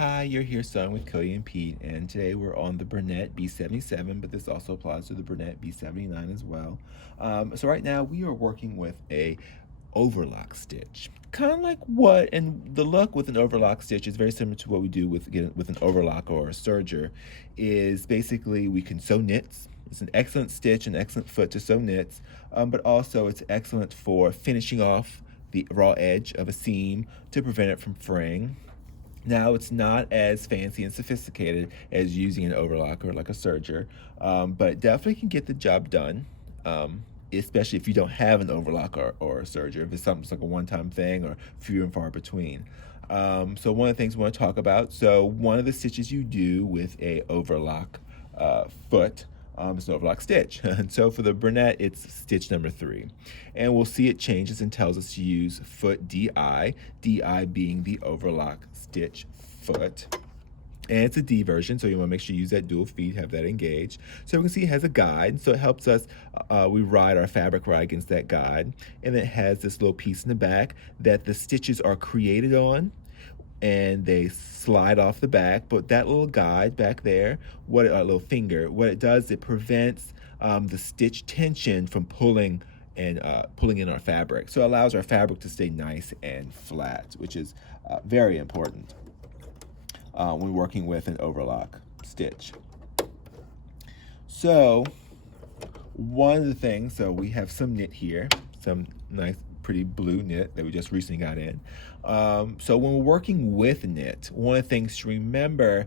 Hi, you're here sewing with Cody and Pete, and today we're on the bernette b77, but this also applies to the bernette b79 as well. So right now we are working with a overlock stitch, kind of like what, and the look with an overlock stitch is very similar to what we do with an overlock or a serger. Is basically we can sew knits. It's an excellent stitch, an excellent foot to sew knits, but also it's excellent for finishing off the raw edge of a seam to prevent it from fraying. Now, it's not as fancy and sophisticated as using an overlocker like a serger, but it definitely can get the job done, especially if you don't have an overlocker or a serger, if it's something like a one-time thing or few and far between. So one of the things we want to talk about, so one of the stitches you do with a overlock foot is an overlock stitch. And so for the bernette, it's stitch number 3. And we'll see it changes and tells us to use foot DI, DI being the overlock stitch foot. And it's a D version, so you want to make sure you use that dual feed, have that engaged. So we can see it has a guide, so it helps us, we ride our fabric right against that guide. And it has this little piece in the back that the stitches are created on, and they slide off the back, but that little guide back there, a little finger, what it does, it prevents the stitch tension from pulling in our fabric. So it allows our fabric to stay nice and flat, which is very important when working with an overlock stitch. So one of the things, so we have some knit here, some nice pretty blue knit that we just recently got in. So when we're working with knit, one of the things to remember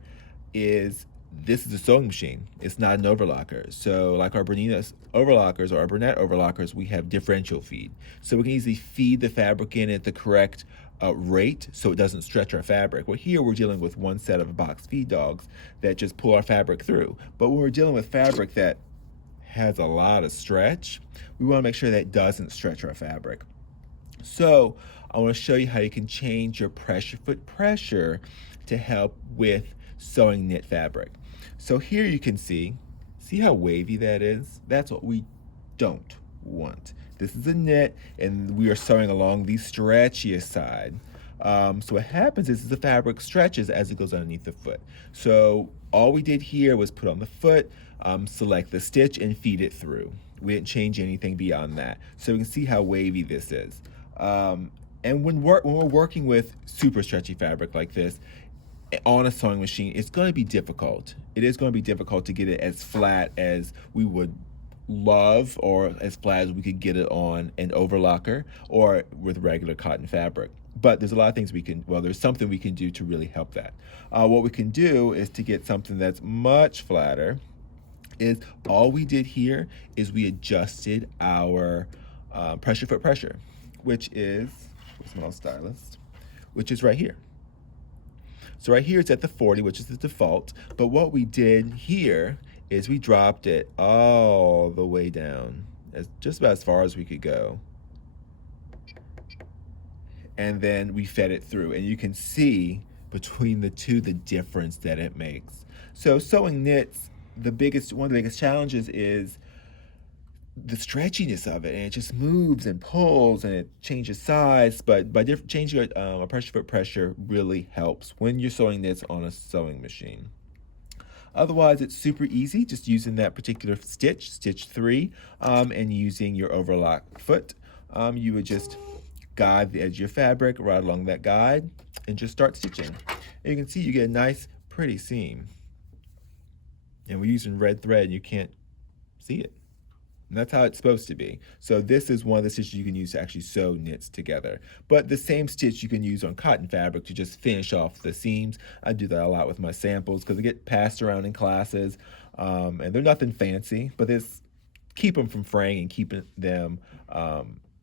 is this is a sewing machine. It's not an overlocker. So like our bernette overlockers or our bernette overlockers, we have differential feed. So we can easily feed the fabric in at the correct rate so it doesn't stretch our fabric. Well, here we're dealing with one set of box feed dogs that just pull our fabric through. But when we're dealing with fabric that has a lot of stretch, we want to make sure that it doesn't stretch our fabric. So I want to show you how you can change your pressure foot pressure to help with sewing knit fabric. So here you can see how wavy that is? That's what we don't want. This is a knit, and we are sewing along the stretchiest side. So what happens is the fabric stretches as it goes underneath the foot. So all we did here was put on the foot, select the stitch, and feed it through. We didn't change anything beyond that. So we can see how wavy this is. And when we're working with super stretchy fabric like this on a sewing machine, it's going to be difficult. It is going to be difficult to get it as flat as we would love, or as flat as we could get it on an overlocker or with regular cotton fabric. But there's a lot of things there's something we can do to really help that. What we can do is to get something that's much flatter. Is all we did here is we adjusted our pressure foot pressure, which is, where's my stylist, which is right here. So right here it's at the 40, which is the default, but what we did here is we dropped it all the way down, just about as far as we could go. And then we fed it through, and you can see between the two the difference that it makes. So sewing knits, one of the biggest challenges is the stretchiness of it, and it just moves and pulls and it changes size. But by changing a pressure foot pressure really helps when you're sewing knits on a sewing machine. Otherwise, it's super easy, just using that particular stitch, stitch 3, and using your overlock foot. You would just guide the edge of your fabric right along that guide and just start stitching. And you can see you get a nice, pretty seam. And we're using red thread, and you can't see it. And that's how it's supposed to be. So this is one of the stitches you can use to actually sew knits together. But the same stitch you can use on cotton fabric to just finish off the seams. I do that a lot with my samples because they get passed around in classes. And they're nothing fancy, but keep them from fraying and keeping them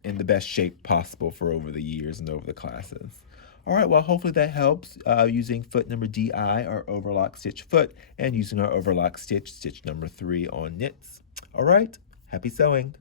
in the best shape possible for over the years and over the classes. All right, well, hopefully that helps using foot number DI, our overlock stitch foot, and using our overlock stitch, stitch number 3 on knits. All right. Happy sewing!